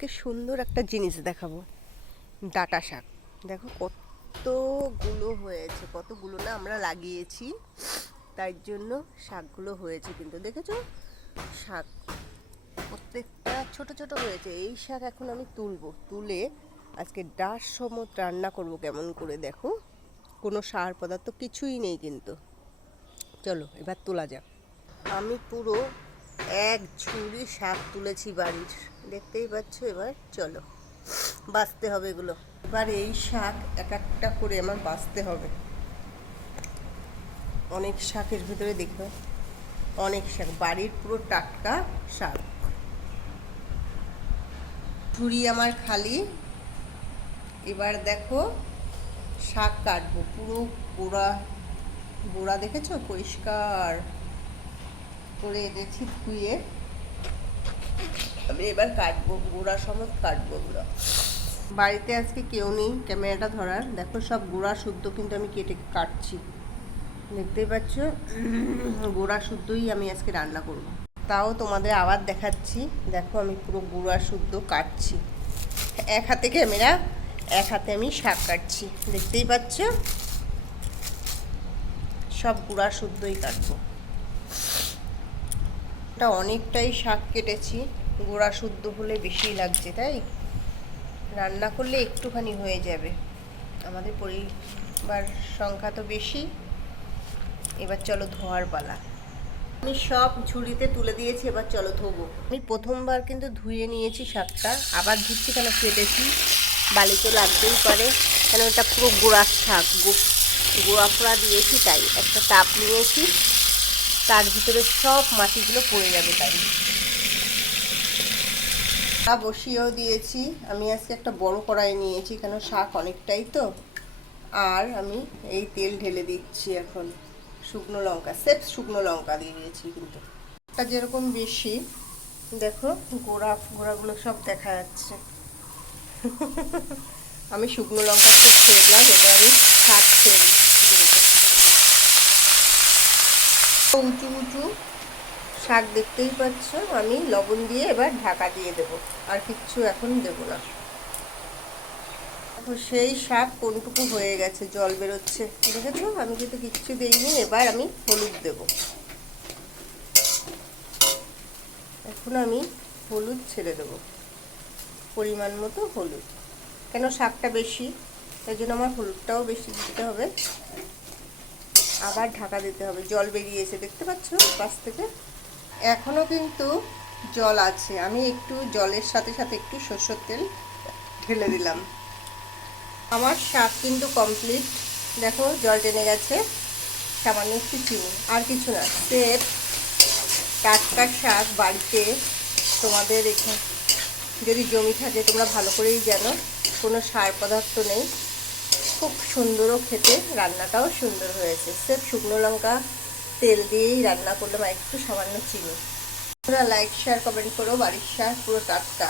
আজকে সুন্দর একটা জিনিস দেখাবো। ডাটা শাক। দেখো কতগুলো হয়েছে, কতগুলো না আমরা লাগিয়েছি, তাই জন্য শাকগুলো হয়েছে কিন্তু। দেখেছ? শাক প্রত্যেকটা ছোট ছোট হয়েছে। এই শাক এখন আমি তুলবো। তুলে আজকে ডাস সমত রান্না করব কেমন করে দেখো। কোনো সার পদার্থ কিছুই নেই কিন্তু। চলো, এবার তোলা যাক। আমি পুরো এক ঝুড়ি শাক তুলেছি বাড়ির। দেখতেই পাচ্ছ এবার? চলো। বাঁচতে হবে এগুলো। এবার এই শাক এক একটা করে আমার বাঁচতে হবে। অনেক শাকের ভিতরে দেখবে। অনেক শাক। বাড়ির পুরো টাটকা শাক। ঝুড়ি আমার খালি। এবার দেখো শাক কাটবো। পুরো গোড়া গোড়া দেখেছ? পরিষ্কার। করে এনেছি ধুয়ে। আমি এবার কাটবো গোড়া সমত কাটবো ওগুলো বাড়িতে আজকে কেউ নেই ক্যামেরাটা ধরার। দেখো সব গোড়া শুদ্ধ কিন্তু আমি কেটে কাটছি। দেখতেই পাচ্ছ? গোড়া শুদ্ধই আমি আজকে রান্না করব। তাও তোমাদের আবার দেখাচ্ছি। দেখো আমি পুরো গোড়া শুদ্ধ কাটছি। এক হাতে ক্যামেরা এক হাতে আমি শাক কাটছি। দেখতেই পাচ্ছ? সব গুঁড়া শুদ্ধই কাটবো। এটা অনেকটাই শাক কেটেছি। গোড়া শুদ্ধ হলে বেশি লাগছে, তাই? রান্না করলে একটুখানি হয়ে যাবে। আমাদের পরিবার সংখ্যা তো বেশি। এবার চলো ধোয়ার পালা। আমি সব ঝুড়িতে তুলে দিয়েছি, এবার চলো ধোবো। আমি প্রথমবার কিন্তু ধুয়ে নিয়েছি শাকটা। আবার ধুচ্ছি কেন কেটেছি বালি তো লাগতেই পারে। কেন এটা পুরো গোড়ার শাক? গোড়া ফোড়া দিয়েছি, তাই। একটা তাপ নিয়েছি। তার ভিতরে সব মাটিগুলো পড়ে যাবে তাই। তা বসিয়েও দিয়েছি। আমি আজকে একটা বড় কড়াই নিয়েছি, কেন শাক অনেকটাই তো। আর আমি এই তেল ঢেলে দিচ্ছি এখন। শুকনো লঙ্কা, সেফ শুকনো লঙ্কা দিয়ে দিয়েছি কিন্তু। যেরকম বেশি, দেখো গোড়া, গোড়াগুলো সব দেখা যাচ্ছে। আমি শুকনো লঙ্কা খুব ছেড়লাম এবার আমি শাক ছেড়ে উঁচু উঁচু শাক দেখতেই পাচ্ছ, আমি লবণ দিয়ে এবার ঢাকা দিয়ে দেব। আর কিচ্ছু এখন দেব না। সেই শাক কোনটুকু হয়ে গেছে, জল বেরোচ্ছে। দেখেছ? আমি কিন্তু কিচ্ছু দিইনি, এবার আমি হলুদ দেব। এখন আমি হলুদ ছেড়ে দেব। পরিমাণ মতো হলুদ। কেন শাকটা বেশি? তাই জন্য আমার হলুদটাও বেশি দিতে হবে। আবার ঢাকা দিতে হবে। জল বেরিয়েছে দেখতে পাচ্ছ পাশ থেকে? এখনও কিন্তু জল আছে। আমি একটু জলের সাথে সাথে একটু সর্ষের তেল ঢেলে দিলাম। আমার শাক কিন্তু কমপ্লিট দেখো, জল টেনে গেছে। সামান্য একটু চিনি, আর কিছু না। সেফ, টাটকা শাক বাড়িতে তোমাদের এখানে যদি জমি থাকে, তোমরা ভালো করেই জানো, কোনো সার পদার্থ নেই। খুব সুন্দরও খেতে, রান্নাটাও সুন্দর হয়েছে। সেফ শুকনো লঙ্কা তেল দিয়েই রান্না করলাম একটু সামান্য চিনি। তোমরা লাইক শেয়ার কমেন্ট করো, বাড়ির শাক পুরো টাটকা।